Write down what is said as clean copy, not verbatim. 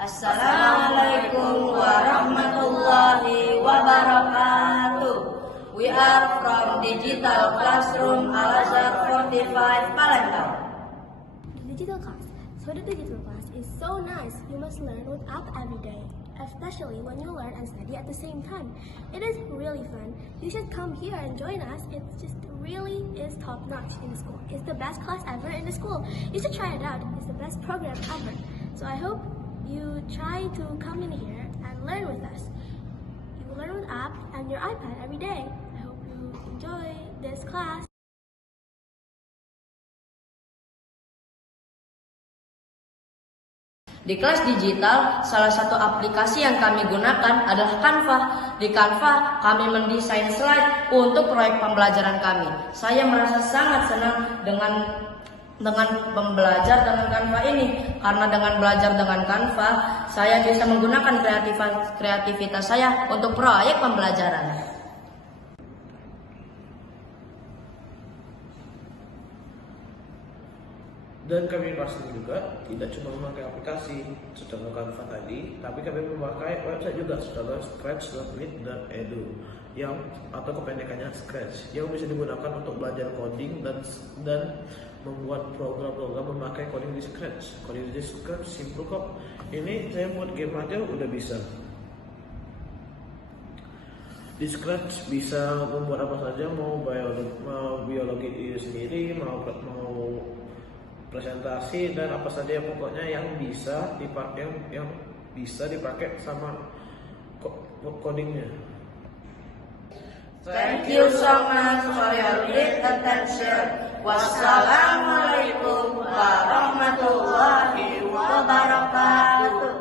Assalamualaikum warahmatullahi wabarakatuh. We are from Digital Classroom Al-Azhar 45 Palembang. Digital class. So the digital class is so nice. You must learn with app every day, especially when you learn and study at the same time. It is really fun. You should come here and join us. It just really is top notch in the school. It's the best class ever in the school. You should try it out. It's the best program ever. So I hope you try to come in here and learn with us. You will learn with app and your iPad every day. I hope you enjoy this class. Di kelas digital, salah satu aplikasi yang kami gunakan adalah Canva. Di Canva, kami mendesain slide untuk proyek pembelajaran kami. Saya merasa sangat senang dengan membelajar dengan Canva ini, karena dengan belajar dengan Canva, saya bisa menggunakan kreativitas saya untuk proyek pembelajaran. Dan kami pasti juga tidak cuma memakai aplikasi secara Canva tadi, tapi kami memakai website juga secara scratch.mit.edu yang atau kependekannya Scratch, yang bisa digunakan untuk belajar coding dan membuat program-program memakai coding di Scratch. Coding di Scratch simple kok. Ini saya buat game aja udah bisa. Di Scratch bisa membuat apa saja, mau biologi diri sendiri, mau presentasi dan apa saja pokoknya yang bisa dipakai sama codingnya. Thank you so much for your great attention. Wassalamualaikum warahmatullahi wabarakatuh.